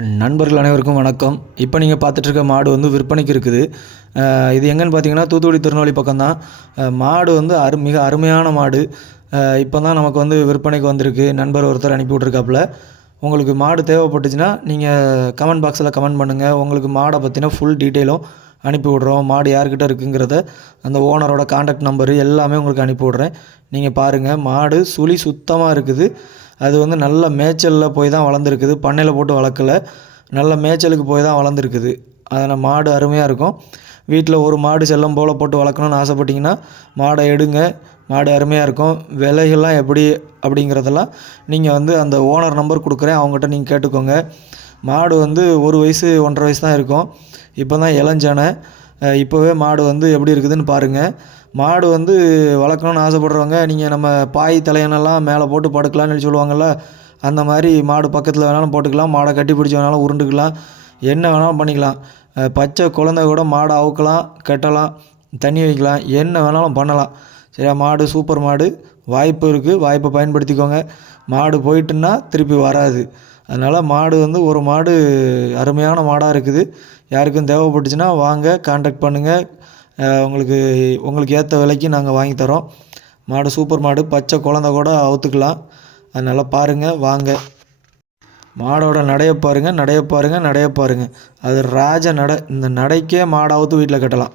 நண்பர்கள் அனைவருக்கும் வணக்கம். இப்போ நீங்கள் பார்த்துட்ருக்க மாடு வந்து விற்பனைக்கு இருக்குது. இது எங்கேன்னு பார்த்தீங்கன்னா தூத்துக்குடி திருநெல்வேலி பக்கம்தான். மாடு வந்து மிக அருமையான மாடு. இப்போ தான் நமக்கு வந்து விற்பனைக்கு வந்திருக்கு. நண்பர் ஒருத்தர் அனுப்பி விட்ருக்காப்புல. உங்களுக்கு மாடு தேவைப்பட்டுச்சுன்னா நீங்கள் கமெண்ட் பாக்ஸில் கமெண்ட் பண்ணுங்கள். உங்களுக்கு மாடை பற்றின ஃபுல் டீட்டெயிலும் அனுப்பி விட்றோம். மாடு யார்கிட்ட இருக்குங்கிறத அந்த ஓனரோட கான்டாக்ட் நம்பரு எல்லாமே உங்களுக்கு அனுப்பி விட்றேன். நீங்கள் பாருங்கள், மாடு சுழி சுத்தமாக இருக்குது. அது வந்து நல்ல மேய்ச்சலில் போய் தான் வளர்ந்துருக்குது. பண்ணையில் போட்டு வளர்க்கல, நல்ல மேய்ச்சலுக்கு போய் தான் வளர்ந்துருக்குது. அதனால் மாடு அருமையாக இருக்கும். வீட்டில் ஒரு மாடு செல்லம் போல் போட்டு வளர்க்கணுன்னு ஆசைப்பட்டிங்கன்னா மாடை எடுங்க. மாடு அருமையாக இருக்கும். விலைகள்லாம் எப்படி அப்படிங்கிறதெல்லாம் நீங்கள் வந்து அந்த ஓனர் நம்பர் கொடுக்குறேன், அவங்ககிட்ட நீங்கள் கேட்டுக்கோங்க. மாடு வந்து 1 வயசு 1.5 வயசு தான் இருக்கும். இப்போ தான் இளஞ்சனை. இப்போவே மாடு வந்து எப்படி இருக்குதுன்னு பாருங்கள். மாடு வந்து வளர்க்கணுன்னு ஆசைப்படுறவங்க, நீங்கள் நம்ம பாய் தலையணெல்லாம் மேலே போட்டு படுக்கலாம்னு சொல்லுவாங்கள்ல, அந்த மாதிரி மாடு பக்கத்தில் வேணாலும் போட்டுக்கலாம். மாடை கட்டி பிடிச்சி வேணாலும் உருண்டுக்கலாம். என்ன வேணாலும் பண்ணிக்கலாம். பச்சை குழந்தை கூட மாடை அவுக்கலாம், கட்டலாம், தண்ணி வைக்கலாம், என்ன வேணாலும் பண்ணலாம். சரியா? மாடு சூப்பர் மாடு. வாய்ப்பு இருக்குது, வாய்ப்பை பயன்படுத்திக்கோங்க. மாடு போயிட்டுன்னா திருப்பி வராது. அதனால் மாடு வந்து ஒரு மாடு அருமையான மாடாக இருக்குது. யாருக்கும் தேவைப்பட்டுச்சுன்னா வாங்க, கான்டாக்ட் பண்ணுங்கள். உங்களுக்கு ஏற்ற விலைக்கு நாங்கள் வாங்கி தரோம். மாடு சூப்பர் மாடு. பச்சை குழந்த கூட அவுத்துக்கலாம். அதனால் பாருங்கள், வாங்க. மாடோட நடையை பாருங்கள், நடையை பாருங்கள், நடையை பாருங்கள். அது ராஜ நடை. இந்த நடைக்கே மாடை அவுத்து வீட்டில் கட்டலாம்.